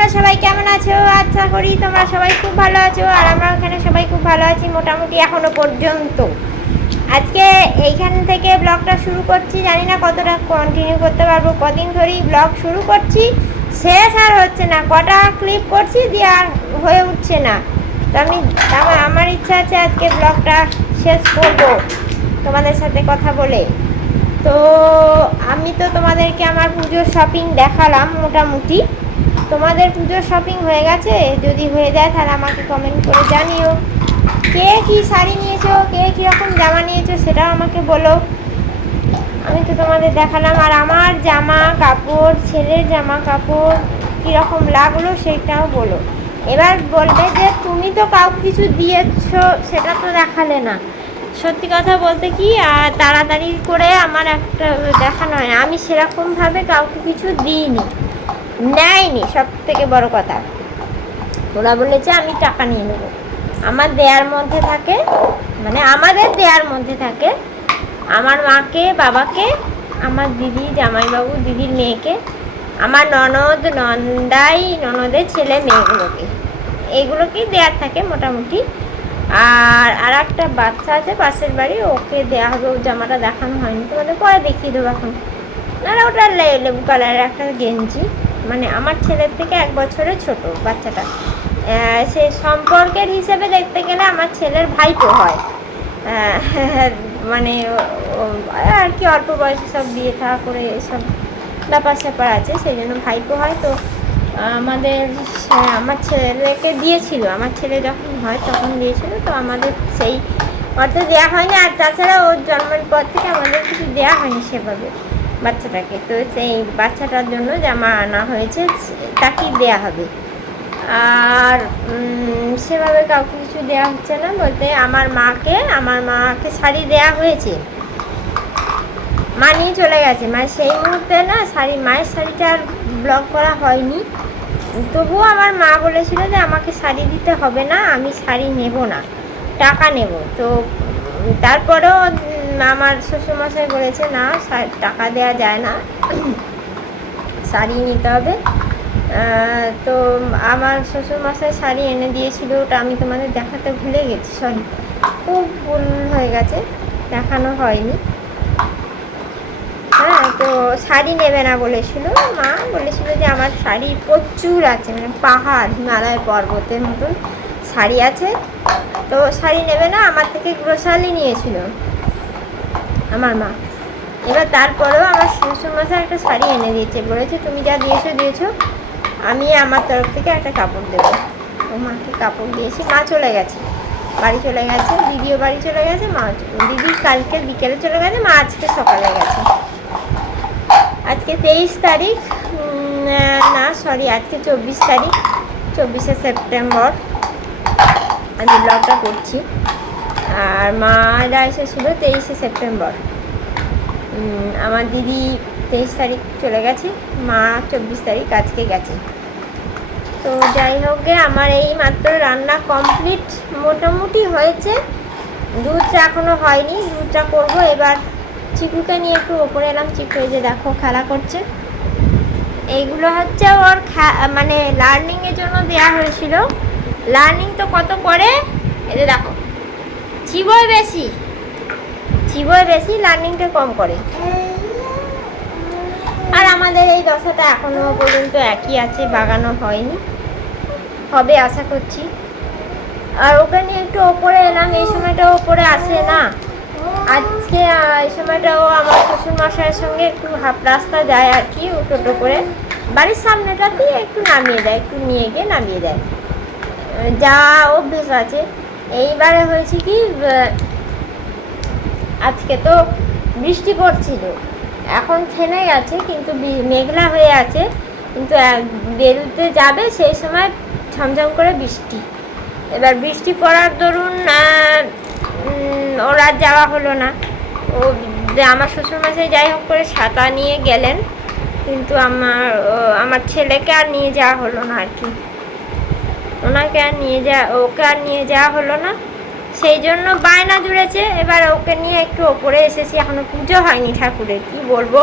তোমরা সবাই কেমন আছো? আশা করি তোমরা সবাই খুব ভালো আছো, আর আমরা এখানে সবাই খুব ভালো আছি মোটামুটি এখনো পর্যন্ত। আজকে এইখান থেকে ব্লগটা শুরু করছি, জানি না কতটা কন্টিনিউ করতে পারবো। কদিন ধরেই ব্লগ শুরু করছি, শেষ আর হচ্ছে না। কটা ক্লিপ করছি দিয়ে আর হয়ে উঠছে না। তো আমার ইচ্ছা আছে আজকে ব্লগটা শেষ করব তোমাদের সাথে কথা বলে। তো আমি তো তোমাদেরকে আমার পুজোর শপিং দেখালাম মোটামুটি। তোমাদের পুজোর শপিং হয়ে গেছে? যদি হয়ে যায় তাহলে আমাকে কমেন্ট করে জানিও। কে কী শাড়ি নিয়েছো, কে কীরকম জামা নিয়েছো সেটাও আমাকে বলো। আমি তো তোমাদের দেখালাম, আর আমার জামা কাপড়, ছেলের জামা কাপড় কীরকম লাগলো সেটাও বলো। এবার বলবে যে তুমি তো কাউকে কিছু দিয়েছো, সেটা তো দেখালে না। সত্যি কথা বলতে কি, তাড়াতাড়ি করে আমার একটা দেখানো হয় না। আমি সেরকমভাবে কাউকে কিছু দিইনি, নেয়নি। সব থেকে বড় কথা, ওরা বলেছে আমি টাকা নিয়ে নেবো। আমার দেয়ার মধ্যে থাকে, মানে আমাদের দেয়ার মধ্যে থাকে আমার মাকে, বাবাকে, আমার দিদি, জামাইবাবু, দিদির মেয়েকে, আমার ননদ, নন্দাই, ননদের ছেলে মেয়েগুলোকে, এইগুলোকেই দেয়ার থাকে মোটামুটি। আর একটা বাচ্চা আছে পাশের বাড়ি, ওকে দেওয়া হবে। ও জামাটা দেখানো হয়নি, তোমাদের পরে দেখিয়ে দেবো এখন। না ওটা লেবু কালারের একটা গেঞ্জি, মানে আমার ছেলের থেকে 1 বছরের ছোট বাচ্চাটা। সে সম্পর্কের হিসেবে দেখতে গেলে আমার ছেলের ভাইপো হয়। মানে আর কি অল্প বয়সে সব বিয়ে থা করে সব ব্যাপার স্যাপার আছে, সেই জন্য ভাইপো হয়। তো আমার ছেলেকে দিয়েছিল, আমার ছেলে যখন হয় তখন দিয়েছিল। তো আমাদের সেই অর্থে দেওয়া হয়নি, আর তাছাড়া ওর জন্মের পর থেকে আমাদের কিছু দেওয়া হয়নি সেভাবে বাচ্চাটাকে। তো সেই বাচ্চাটার জন্য জামা আনা হয়েছে, তাকেই দেয়া হবে। আর সেভাবে কাউকে কিছু দেওয়া হচ্ছে না বলতে, আমার মাকে শাড়ি দেয়া হয়েছে, মা নিয়ে চলে গেছে। সেই মুহূর্তে না মায়ের শাড়িটা আর ব্লগ করা হয়নি। তবুও আমার মা বলেছিল যে আমাকে শাড়ি দিতে হবে না, আমি শাড়ি নেব না, টাকা নেব। তো তারপরেও আমার শ্বশুরমশাই বলেছে না, টাকা দেওয়া যায় না, শাড়ি নিতে হবে। তো আমার শ্বশুরমশাই শাড়ি এনে দিয়েছিল, ওটা আমি তোমাদের দেখাতে ভুলে গেছি, সরি, খুব ভুল হয়ে গেছে, দেখানো হয়নি। হ্যাঁ, তো শাড়ি নেবে না বলেছিল, মা বলেছিল যে আমার শাড়ি প্রচুর আছে, মানে পাহাড়, হিমালয় পর্বতের মতন শাড়ি আছে, তো শাড়ি নেবে না। আমার থেকে গ্রোসারি নিয়েছিল আমার মা। এবার তারপরেও আমার শ্বশুরমশাই একটা শাড়ি এনে দিয়েছে, বলেছে তুমি যা দিয়েছো আমি আমার তরফ থেকে একটা কাপড় দেবো। ও মাকে কাপড় দিয়েছি, মা চলে গেছে, বাড়ি চলে গেছে, দিদিও বাড়ি চলে গেছে, দিদি কালকে বিকেলে চলে গেছে, মা আজকে সকালে গেছে। আজকে 23 তারিখ, না সরি, আজকে 24 তারিখ, 24শে সেপ্টেম্বর আমি ব্লগটা করছি। আর মারা এসেছিল 23শে সেপ্টেম্বর। আমার দিদি 23 তারিখ চলে গেছে, মা 24 তারিখ আজকে গেছে। তো যাই হোক গে, আমার এই মাত্র রান্না কমপ্লিট মোটামুটি হয়েছে। দুধটা এখনও হয়নি, দুধটা করবো। এবার চিকুকে নিয়ে একটু ওপরে এলাম, চিকু এই যে দেখো খেলা করছে। এইগুলো হচ্ছে ওর মানে লার্নিংয়ের জন্য দেওয়া হয়েছিল। লার্নিং তো কত করে, এই যে দেখো, চিবোয় বেশি, লার্নিংটা কম করে। আর আমাদের এই দশাটা এখনও পর্যন্ত একই আছে, বাগানো হয়নি, হবে আশা করছি। আর ওকে নিয়ে একটু ওপরে এলাম, এই সময়টা ওপরে আসে না। আজকে এই সময়টা ও আমার শ্বশুরমশাইয়ের সঙ্গে একটু হাফ রাস্তা যায় আর কি, ও টোটো করে বাড়ির সামনেটাতেই একটু নামিয়ে দেয়, একটু নিয়ে গিয়ে নামিয়ে দেয়, যা অভ্যেস আছে। এইবারে হয়েছে কি, আজকে তো বৃষ্টি পড়ছিল, এখন থেমে গেছে, কিন্তু মেঘলা হয়ে আছে, কিন্তু বেরোতে যাবে সেই সময় ঝমঝম করে বৃষ্টি। এবার বৃষ্টি পড়ার দরুন ওর আর যাওয়া হলো না। আমার শ্বশুরমশাই যাই হোক করে ছাতা নিয়ে গেলেন, কিন্তু আমার ছেলেকে আর নিয়ে যাওয়া হলো না আর কি, ওকে আর নিয়ে যাওয়া হলো না। সেই জন্য বায়না জুড়েছে। এবার ওকে নিয়ে একটু ওপরে এসেছি, এখনও পুজো হয়নি ঠাকুরের, কি বলবো,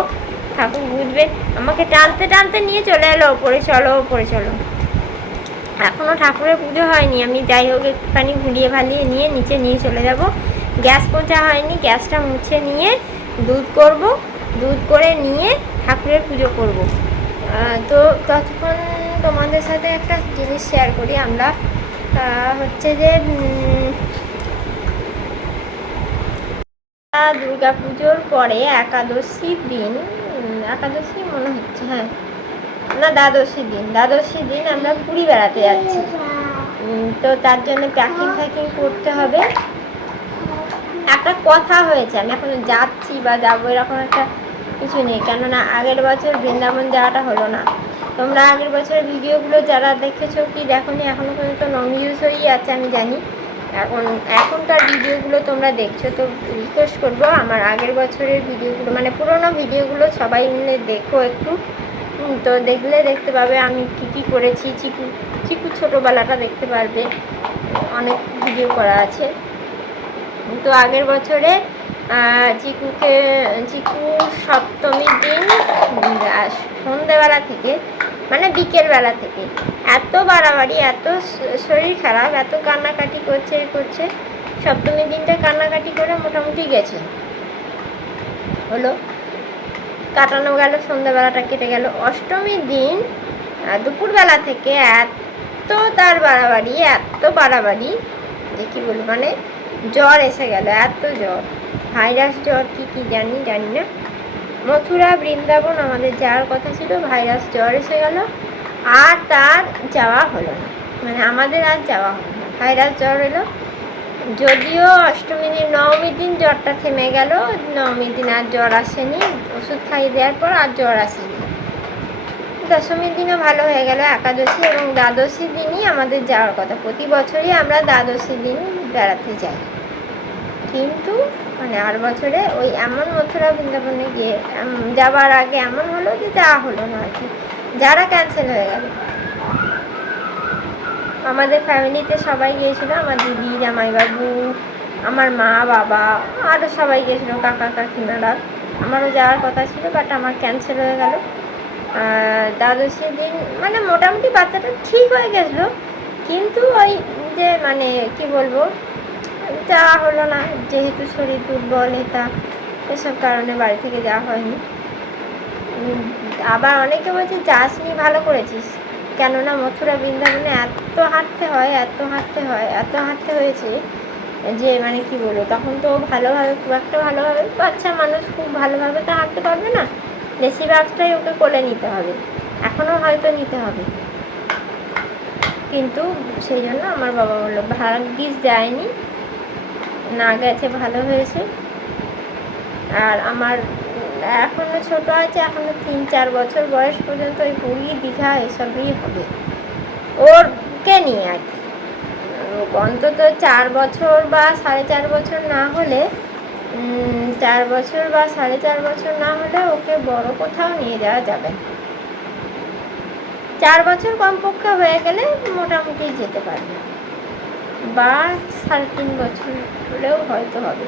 ঠাকুর বুঝবে। আমাকে টানতে টানতে নিয়ে চলে এলো, ওপরে চলো। এখনও ঠাকুরের পুজো হয়নি। আমি যাই হোক একটুখানি ঘুরিয়ে ভালিয়ে নিয়ে নিচে নিয়ে চলে যাব। গ্যাস পোঁছা হয়নি, গ্যাসটা মুছে নিয়ে দুধ করব, দুধ করে নিয়ে ঠাকুরের পুজো করব। তো ততক্ষণ তোমাদের সাথে একটা জিনিস শেয়ার করি। আমরা হচ্ছে যে দুর্গা পুজোর পরে একাদশীর দিন, একাদশী মনে হচ্ছে, হ্যাঁ না দ্বাদশী দিন আমরা পুরী বেড়াতে যাচ্ছি। তো তার জন্য প্যাকিং ফ্যাকিং করতে হবে। একটা কথা হয়েছে, আমি এখন যাচ্ছি বা যাবো এরকম একটা কিছু নেই, কেননা আগের বছর বৃন্দাবন যাওয়াটা হলো না। তোমরা আগের বছরের ভিডিওগুলো যারা দেখেছো কি দেখোনি এখনও পর্যন্ত নন ইউজ হয়েই আছে আমি জানি। এখনকার ভিডিওগুলো তোমরা দেখছো, তো রিকোয়েস্ট করবো আমার আগের বছরের ভিডিওগুলো মানে পুরোনো ভিডিওগুলো সবাই মিলে দেখো একটু। তো দেখলে দেখতে পাবে আমি কী করেছি। চিকু ছোটোবেলাটা দেখতে পারবে, অনেক ভিডিও করা আছে। তো আগের বছরে চিকু সপ্তমীর দিন সন্ধ্যেবেলা থেকে মানে বিকেলবেলা থেকে এত বাড়াবাড়ি, এত শরীর খারাপ, এত কান্নাকাটি করছে। সপ্তমীর দিনটা কান্নাকাটি করে মোটামুটি গেছে, হলো কাটানো গেল, সন্ধ্যাবেলাটা কেটে গেল। অষ্টমীর দিন দুপুরবেলা থেকে এত তার বাড়াবাড়ি যে কী বলবো, মানে জ্বর এসে গেল, এত জ্বর, ভাইরাস জ্বর কি জানি না। মথুরা বৃন্দাবন আমাদের যাওয়ার কথা ছিল, ভাইরাস জ্বর এসে গেল, আর তার যাওয়া হলো না, মানে আমাদের আর যাওয়া হলো না, ভাইরাস জ্বর এলো। যদিও অষ্টমী দিন নবমীর দিন জ্বরটা থেমে গেল, নবমীর দিন আর জ্বর আসেনি, ওষুধ খাইয়ে দেওয়ার পর আর জ্বর আসেনি। দশমীর দিনও ভালো হয়ে গেল, একাদশী এবং দ্বাদশীর দিনই আমাদের যাওয়ার কথা। প্রতি বছরই আমরা দ্বাদশীর দিন বেড়াতে যাই, কিন্তু মানে আর বছরে ওই এমন মথুরা বৃন্দাবনে গিয়ে যাবার আগে এমন হলো যে যাওয়া হলো না আর কি, যারা ক্যান্সেল হয়ে গেল। আমাদের ফ্যামিলিতে সবাই গিয়েছিলো, আমার দিদি, জামাইবাবু, আমার মা, বাবা, আরও সবাই গিয়েছিলো, কাকা কাকিমারা। আমারও যাওয়ার কথা ছিল, বাট আমার ক্যান্সেল হয়ে গেল। দ্বাদশীর দিন মানে মোটামুটি বাচ্চাটা ঠিক হয়ে গেছিলো, কিন্তু ওই যে মানে কি বলবো, যাওয়া হলো না, যেহেতু শরীর দুর্বল এটা এসব কারণে বাড়ি থেকে যাওয়া হয়নি। আবার অনেকে বলছে যাসনি, ভালো করেছিস, কেননা মথুরা বৃন্দাবনে এত হাঁটতে হয়েছে যে মানে কি বলবো, তখন তো ভালোভাবে খুব একটা ভালোভাবে বাচ্চা মানুষ খুব ভালোভাবে তো হাঁটতে পারবে না, বেশিরভাগটাই ওকে কোলে নিতে হবে, এখনও হয়তো নিতে হবে। কিন্তু সেই জন্য আমার বাবা বললো ভাগ্যিস যায়নি, না গেছে ভালো হয়েছে। আর আমার এখনও ছোটো আছে, এখনও 3-4 বছর বয়স পর্যন্ত ওই পুরী দীঘা এসবই হবে ওরকে নিয়ে আর কি। অন্তত 4 বছর বা 4.5 বছর না হলে 4 বছর বা 4.5 বছর না হলে ওকে বড় কোথাও নিয়ে যাওয়া যাবে না। 4 বছর কমপক্ষে হয়ে গেলে মোটামুটি যেতে পারবে, বা 3.5 বছর হলেও হয়তো হবে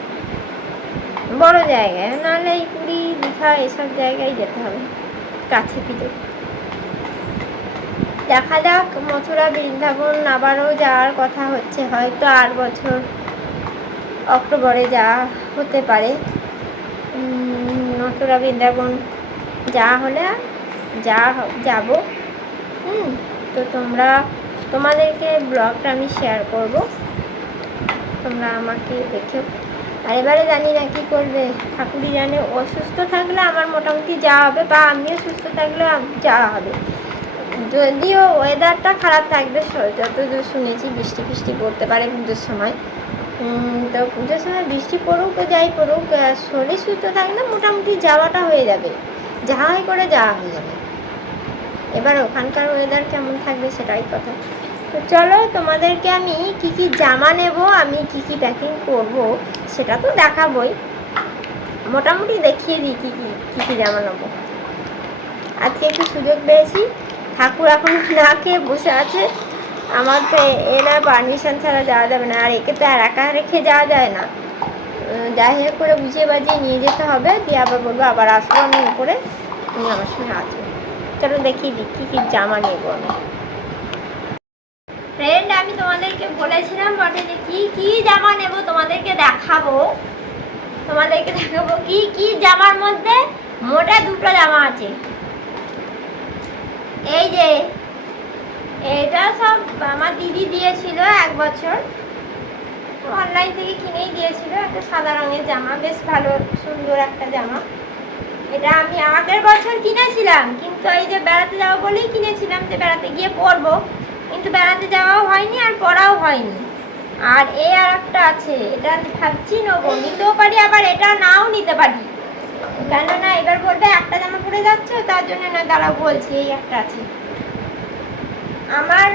বড় জায়গায়, নাহলে এই পুরী দীঘা এসব জায়গায় যেতে হবে কাছে পিঠে। দেখা যাক, মথুরা বৃন্দাবন আবারও যাওয়ার কথা হচ্ছে, হয়তো 8 বছর অক্টোবরে যাওয়া হতে পারে। মথুরা বৃন্দাবন যাওয়া হলে যাবো। তো তোমাদেরকে ব্লগটা আমি শেয়ার করব, তোমরা আমাকে দেখো। আর এবারে জানি না কী করবে, ঠাকুরই জানে। অসুস্থ থাকলে আমার মোটামুটি যাওয়া হবে, বা আমিও সুস্থ থাকলে যাওয়া হবে। যদিও ওয়েদারটা খারাপ থাকবে, যতদূর শুনেছি বৃষ্টি পড়তে পারে পুজোর সময়। তো পুজোর সময় বৃষ্টি পড়ুক যাই পড়ুক, শরীর সুস্থ থাকলে মোটামুটি যাওয়াটা হয়ে যাবে, যাওয়াই করে যাওয়া হয়ে যাবে। এবার ওখানকার ওয়েদার কেমন থাকবে সেটাই কথা। তো চলো, তোমাদেরকে আমি কি জামা নেব, আমি কি প্যাকিং করব সেটা তো দেখাবই, মোটামুটি দেখিয়ে দিই কী জামা নেবো। আজকে একটু সুযোগ পেয়েছি, ঠাকুর এখন না খেয়ে বসে আছে, আমার তো এরা পারমিশন ছাড়া যাওয়া যাবে না, আর একে তো আর একা রেখে যাওয়া যায় না, যাই হোক করে বুঝিয়ে বাজিয়ে নিয়ে যেতে হবে। দিয়ে আবার বলবো আবার আসবো আমি উপরে, তুমি আমার সঙ্গে আসবে। চলো দেখিয়ে দিই কী জামা নেবো আমি। ফ্রেন্ড, আমি তোমাদেরকে বলেছিলাম বটে যে কি কি জামা নেব তোমাদেরকে দেখাবো কি কি জামার মধ্যে মোটা দুটো জামা আছে। এই যে এটা সব আমার দিদি দিয়েছিল 1 বছর, অনলাইন থেকে কিনেই দিয়েছিল। একটা সাদা রঙের জামা, বেশ ভালো সুন্দর একটা জামা। এটা আমি আগের বছর কিনেছিলাম, কিন্তু এই যে বেড়াতে যাবো বলেই কিনেছিলাম যে বেড়াতে গিয়ে পরবো, কিন্তু বেড়াতে যাওয়াও হয়নি আর পরাও হয়নি। আর এই আর একটা আছে, এটা ভাবছি নেবো, নিতেও পারি আবার এটা নাও নিতে পারি, কেননা এবার বলবে একটা জামা পরে যাচ্ছে, তার জন্য না দাঁড়াও বলছি। এই একটা আছে আমার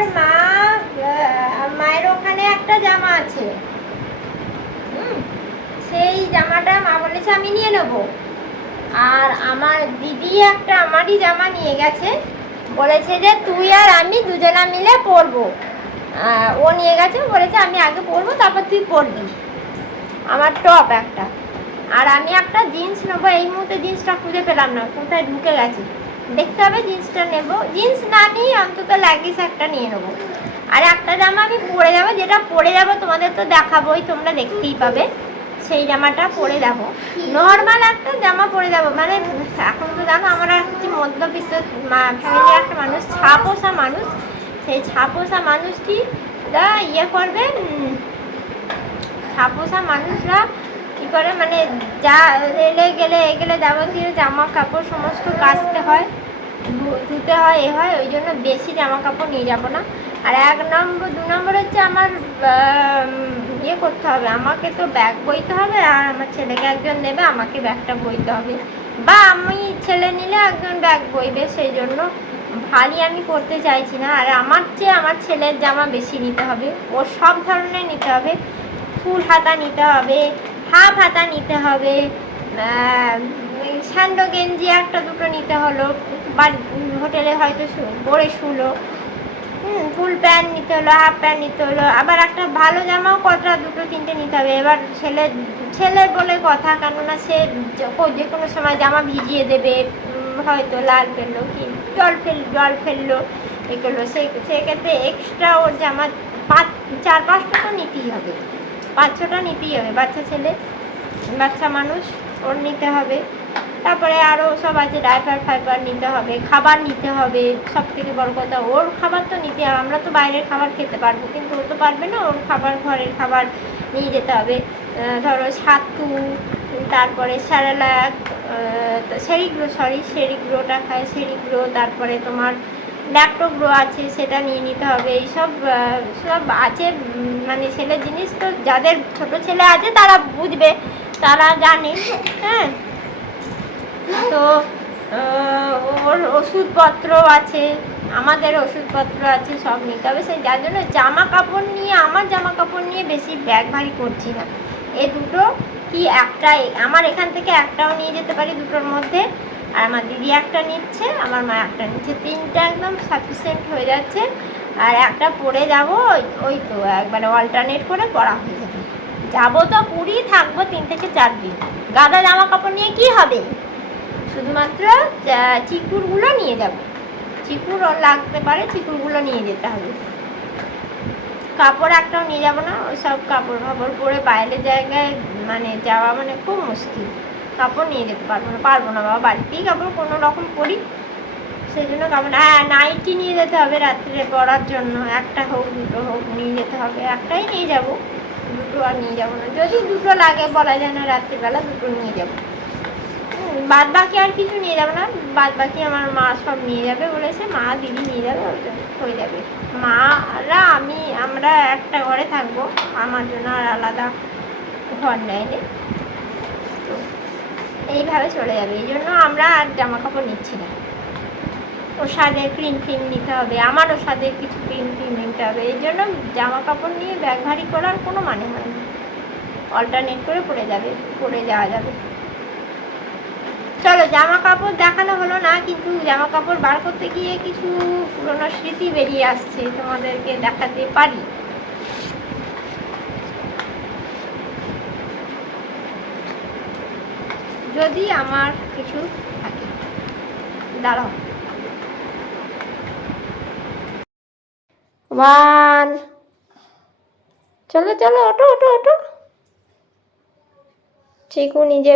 মায়ের ওখানে একটা জামা আছে, সেই জামাটা মা বলেছে আমি নিয়ে নেবো। আর আমার দিদি একটা আমারই জামা নিয়ে গেছে, বলেছে যে তুই আর আমি দুজনা মিলে পরবো। ও নিয়ে গেছে, বলেছে আমি আগে পরবো তারপর তুই পরবি। আমার টপ একটা, আর আমি একটা জিন্স নেবো। এই মুহূর্তে জিন্সটা খুঁজে পেলাম না, কোথায় ঢুকে গেছে, দেখতে হবে। জিন্সটা নেবো, জিন্স না নিয়ে অন্তত লেগিংস একটা নিয়ে নেবো। আর একটা জামা আমি পরে যাবো, যেটা পরে যাবো তোমাদের তো দেখাবোই, তোমরা দেখতেই পাবে। সেই জামাটা পরে যাবো, নর্মাল একটা জামা পরে যাবো। মানে এখন তো জানো আমরা হচ্ছে মধ্যবিত্ত ফ্যামিলির একটা মানুষ, ছাপোষা মানুষ। সেই ছাপোষা মানুষটি ইয়ে করবে, ছাপোষা মানুষরা কী করে, মানে যা এলে গেলে এগেলে যাবতীয় জামা কাপড় সমস্ত কাচতে হয়, ধুতে হয়, হয়। ওই জন্য বেশি জামা কাপড় নিয়ে যাবো না। আর 1 নম্বর 2 নম্বর হচ্ছে আমার ইয়ে করতে হবে, আমাকে তো ব্যাগ বইতে হবে, আর আমার ছেলেকে একজন নেবে, আমাকে ব্যাগটা বইতে হবে, বা আমি ছেলে নিলে একজন ব্যাগ বইবে। সেই জন্য ভারী আমি করতে চাইছি না। আর আমার চেয়ে আমার ছেলের জামা বেশি নিতে হবে, ও সব ধরনের নিতে হবে। ফুল হাতা নিতে হবে, হাফ হাতা নিতে হবে, স্যান্ডো গেঞ্জি একটা দুটো নিতে হলো, বা হোটেলে হয়তো পরে শুলো, ফুল প্যান্ট নিতে হলো, হাফ প্যান্ট নিতে হলো। আবার একটা ভালো জামাও কটা 2-3টে নিতে হবে। এবার ছেলের বলে কথা, কেননা সে যে কোনো সময় জামা ভিজিয়ে দেবে, হয়তো লাল ফেললো কি জল ফেললো এ করলো, সেক্ষেত্রে এক্সট্রা ওর জামা 4-5টা তো নিতেই হবে, 5-6টা নিতেই হবে। বাচ্চা ছেলে, বাচ্চা মানুষ, ওর নিতে হবে। তারপরে আরও সব আছে, ডাইপার ফাইপার নিতে হবে, খাবার নিতে হবে। সব থেকে বড় কথা ওর খাবার তো নিতে হবে। আমরা তো বাইরের খাবার খেতে পারবো, কিন্তু ও তো পারবে না, ওর খাবার ঘরের খাবার নিয়ে যেতে হবে। ধরো ছাতু, তারপরে স্যারেলাক, সেরিগ্রোটা খায়, সেরিগ্রো, তারপরে তোমার ল্যাক্টোগ্রো আছে, সেটা নিয়ে নিতে হবে। এইসব সব আছে, মানে ছেলের জিনিস তো যাদের ছোট ছেলে আছে তারা বুঝবে, তারা জানে। হ্যাঁ, তো ওর ওষুধপত্র আছে, আমাদের ওষুধপত্র আছে, সব নিতে হবে। সেই যার জন্য জামা কাপড় নিয়ে, আমার জামা কাপড় নিয়ে বেশি ব্যাগ ভারী করছি না। এই দুটো কি একটাই, আমার এখান থেকে একটাও নিয়ে যেতে পারি দুটোর মধ্যে, আর আমার দিদি একটা নিচ্ছে, আমার মা একটা নিচ্ছে, 3টা একদম সাফিসিয়েন্ট হয়ে যাচ্ছে। আর একটা পরে যাব, ওই তো একবারে অল্টারনেট করে পরা হয়ে যাবে। যাবো তো পুরী, থাকবো 3 থেকে 4 দিন। গাদা জামা কাপড় নিয়ে কি হবে, শুধুমাত্র চিকুরগুলো নিয়ে যাব, চিকুর লাগতে পারে, চিকুরগুলো নিয়ে যেতে হবে। কাপড় একটাও নিয়ে যাব না, ওই সব কাপড় পরে বাইরের জায়গায় মানে যাওয়া মানে খুব মুশকিল। কাপড় নিয়ে যেতে পারবো না বাবা, বাড়িতেই কাপড় কোনো রকম পরি, সেই জন্য কাপড়। হ্যাঁ, নাইটি নিয়ে যেতে হবে রাত্রে পরার জন্য, একটা হোক 2টো হোক নিয়ে যেতে হবে। একটাই নিয়ে যাব, 2টো আর নিয়ে যাবো না। যদি 2টো লাগে, বলা যায় না, রাত্রিবেলা 2টো নিয়ে যাবো। বাদ বাকি আর কিছু নিয়ে যাবে না, বাদ বাকি আমার মা সব নিয়ে যাবে বলেছে, মা দিদি নিয়ে যাবে, হয়ে যাবে। মারা আমরা একটা ঘরে থাকবো, আমার জন্য আর আলাদা ঘর নেয়নি, তো এইভাবে চলে যাবে। এই জন্য আমরা আর জামা কাপড় নিচ্ছি না। ওর সাথে ক্রিম নিতে হবে, আমারও সাথে কিছু ক্রিম নিতে হবে। এই জন্য জামা কাপড় নিয়ে ব্যাগ ভারী করার কোনো মানে হয় না, অল্টারনেট করে পরে যাওয়া যাবে। চলো, জামা কাপড় দেখানো হলো না, কিন্তু জামা কাপড় বার করতে গিয়ে কিছু পুরনো স্মৃতি বেরিয়ে আসছে, তোমাদেরকে দেখাতে পারি। যদি আমার কিছু থাকে, দাঁড়াও। ওয়ান, চলো চলো, ওঠো ওঠো ওঠো। চিকু নিজে